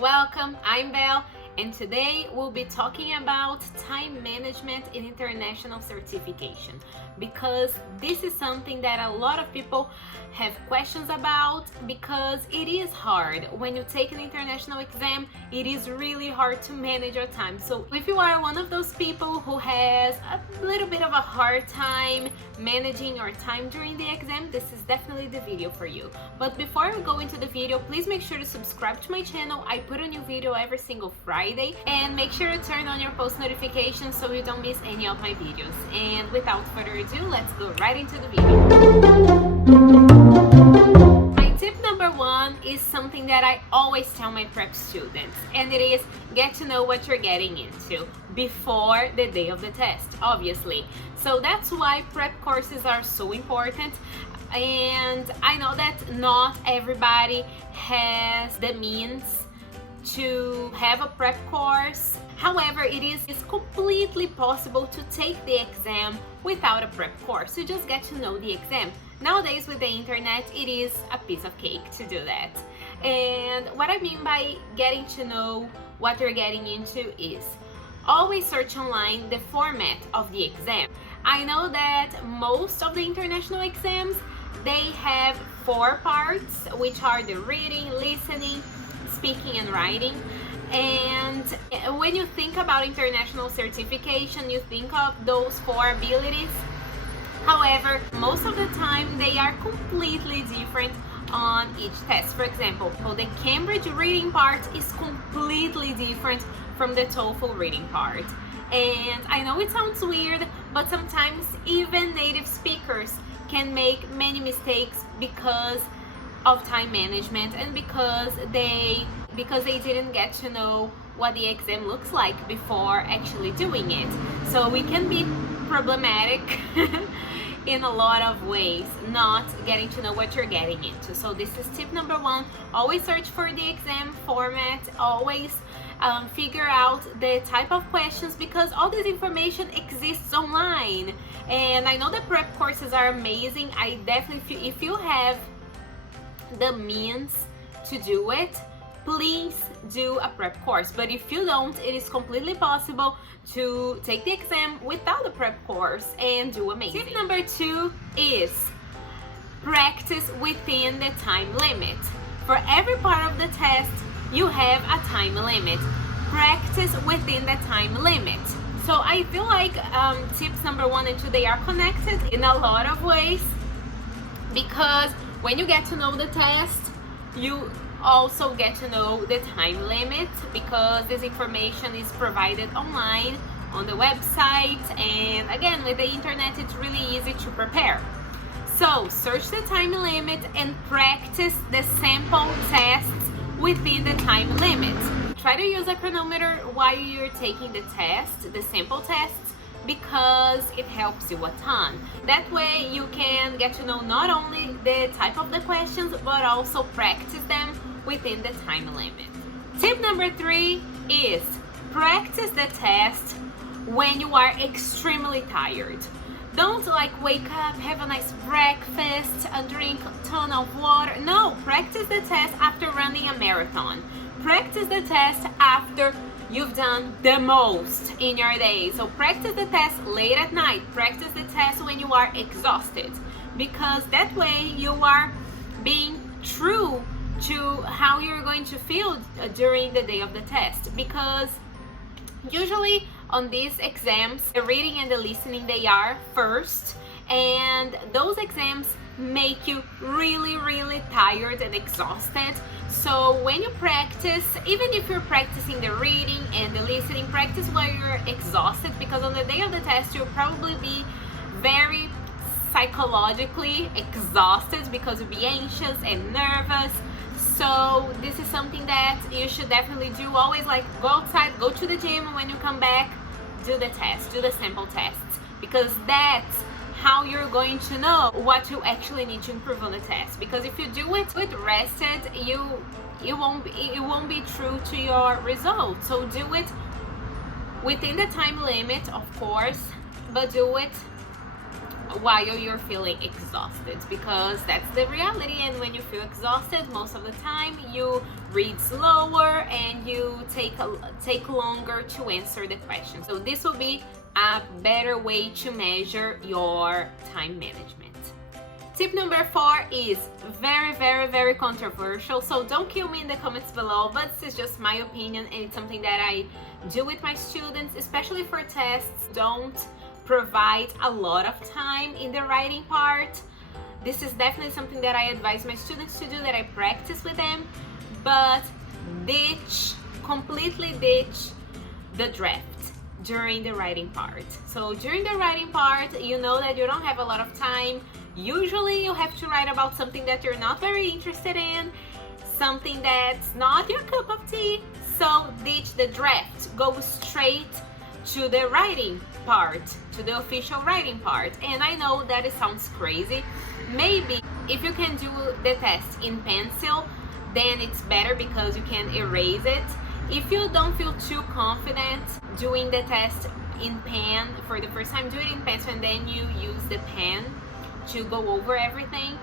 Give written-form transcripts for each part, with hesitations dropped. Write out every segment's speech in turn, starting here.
welcome. I'm Belle, and today we'll be talking about time management in international certification, because this is something that a lot of people have questions about, because it is hard. When you take an international exam, it is really hard to manage your time. So if you are one of those people who has a little bit of a hard time managing your time during the exam, this is definitely the video for you. But before we go into the video, please make sure to subscribe to my channel. I put a new video every single Friday, and make sure to turn on your post notifications so you don't miss any of my videos. And without further ado, let's go right into the video. My tip number one is something that I always tell my prep students, and it is get to know what you're getting into before the day of the test, obviously. So that's why prep courses are so important. And I know that not everybody has the means to have a prep course. However, it is completely possible to take the exam without a prep course. You just get to know the exam. Nowadays with the internet, it is a piece of cake to do that. And what I mean by getting to know what you're getting into is always search online the format of the exam. I know that most of the international exams, they have 4 parts, which are the reading, listening, speaking, and writing. And when you think about international certification, you think of those 4 abilities. However, most of the time they are completely different on each test. For example, the Cambridge reading part is completely different from the TOEFL reading part. And I know it sounds weird, but sometimes even native speakers can make many mistakes because of time management and because they didn't get to know what the exam looks like before actually doing it. So it can be problematic in a lot of ways, not getting to know what you're getting into. So this is tip number one. Always search for the exam format. Always figure out the type of questions, because all this information exists online. And I know the prep courses are amazing. I definitely, if you have the means to do it, please do a prep course. But if you don't, it is completely possible to take the exam without a prep course and do amazing. Tip number 2 is practice within the time limit. For every part of the test, you have a time limit. Practice within the time limit. So I feel like tips number 1 and 2, they are connected in a lot of ways, because when you get to know the test, you also get to know the time limit, because this information is provided online on the website. And again, with the internet, it's really easy to prepare. So search the time limit and practice the sample tests within the time limit. Try to use a chronometer while you're taking the test, the sample tests, because it helps you a ton. That way you can get to know not only the type of the questions, but also practice them within the time limit. Tip number 3 is practice the test when you are extremely tired. Don't wake up, have a nice breakfast, drink a ton of water. No, practice the test after running a marathon. Practice the test after you've done the most in your day. So practice the test late at night. Practice the test when you are exhausted, because that way you are being true to how you're going to feel during the day of the test. Because usually on these exams, the reading and the listening, they are first, and those exams make you really tired and exhausted. So when you practice, even if you're practicing the reading and the listening, practice while you're exhausted, because on the day of the test you'll probably be very psychologically exhausted, because you'll be anxious and nervous. So this is something that you should definitely do. Always go outside, go to the gym, and when you come back, do the test, do the sample tests, because that's how you're going to know what you actually need to improve on the test. Because if you do it with rested, it won't be true to your results. So do it within the time limit, of course, but do it while you're feeling exhausted, because that's the reality. And when you feel exhausted, most of the time you read slower and you take longer to answer the question. So this will be a better way to measure your time management. Tip number 4 is very controversial, so don't kill me in the comments below, but this is just my opinion and it's something that I do with my students, especially for tests. Don't provide a lot of time in the writing part. This is definitely something that I advise my students to do, that I practice with them, but completely ditch the draft during the writing part. So during the writing part, you know that you don't have a lot of time. Usually you have to write about something that you're not very interested in, something that's not your cup of tea. So ditch the draft, go straight to the writing part, to the official writing part. And I know that it sounds crazy. Maybe if you can do the test in pencil, then it's better because you can erase it. If you don't feel too confident doing the test in pen for the first time, do it in pencil and then you use the pen to go over everything.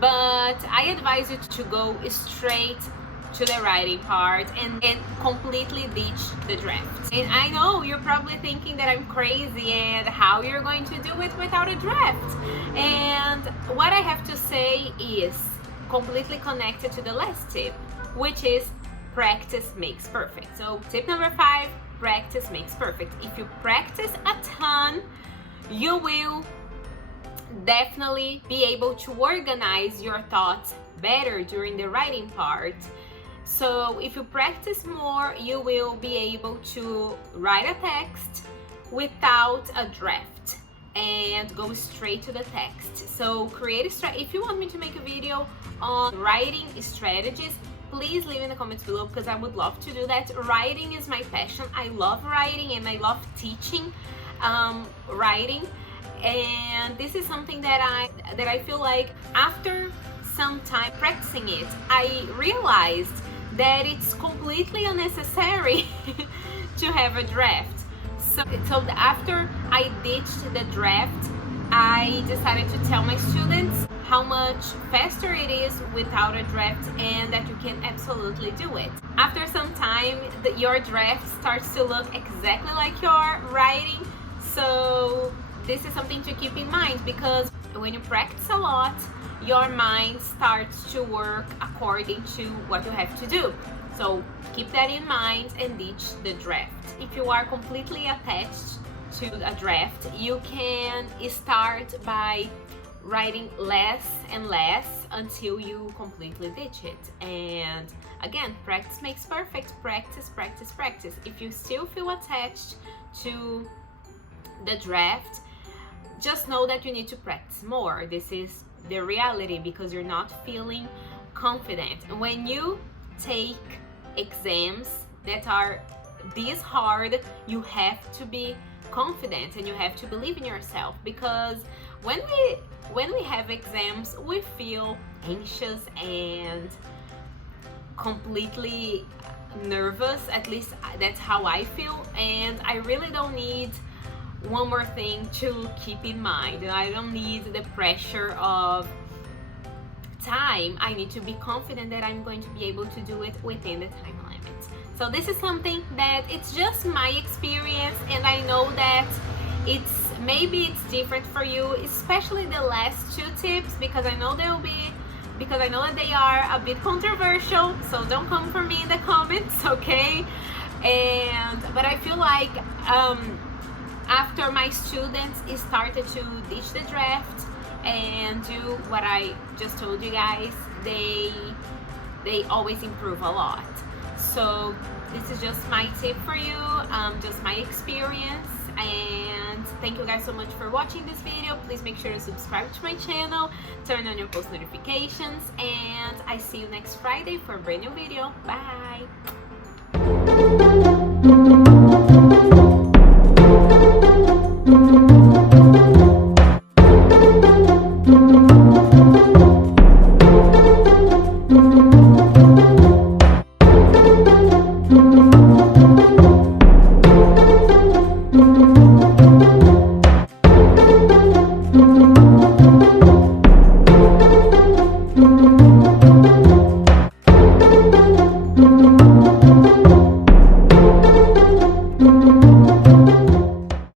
But I advise you to go straight to the writing part and completely ditch the draft. And I know you're probably thinking that I'm crazy and how you're going to do it without a draft. And what I have to say is completely connected to the last tip, which is practice makes perfect. So tip number 5, practice makes perfect. If you practice a ton, you will definitely be able to organize your thoughts better during the writing part. So if you practice more, you will be able to write a text without a draft and go straight to the text. So if you want me to make a video on writing strategies, please leave in the comments below, because I would love to do that. Writing is my passion. I love writing and I love teaching writing. And this is something that I feel like after some time practicing it, I realized that it's completely unnecessary to have a draft. So after I ditched the draft, I decided to tell my students how much faster it is without a draft and that you can absolutely do it. After some time, your draft starts to look exactly like your writing. So this is something to keep in mind, because when you practice a lot, your mind starts to work according to what you have to do. So keep that in mind and ditch the draft. If you are completely attached to a draft, you can start by writing less and less until you completely ditch it. And again, practice makes perfect. Practice. If you still feel attached to the draft, just know that you need to practice more. This is the reality, because you're not feeling confident. When you take exams that are this hard, you have to be confident and you have to believe in yourself, because when we have exams, we feel anxious and completely nervous. At least that's how I feel, and I really don't need one more thing to keep in mind. I don't need the pressure of time. I need to be confident that I'm going to be able to do it within the time limits. So this is something that it's just my experience, and I know that maybe it's different for you, especially the last 2 tips, because I know that they are a bit controversial. So don't come for me in the comments, okay? But I feel like after my students started to ditch the draft and do what I just told you guys, they always improve a lot. So this is just my tip for you, just my experience. And thank you guys so much for watching this video. Please make sure to subscribe to my channel, turn on your post notifications, and I see you next Friday for a brand new video. Bye.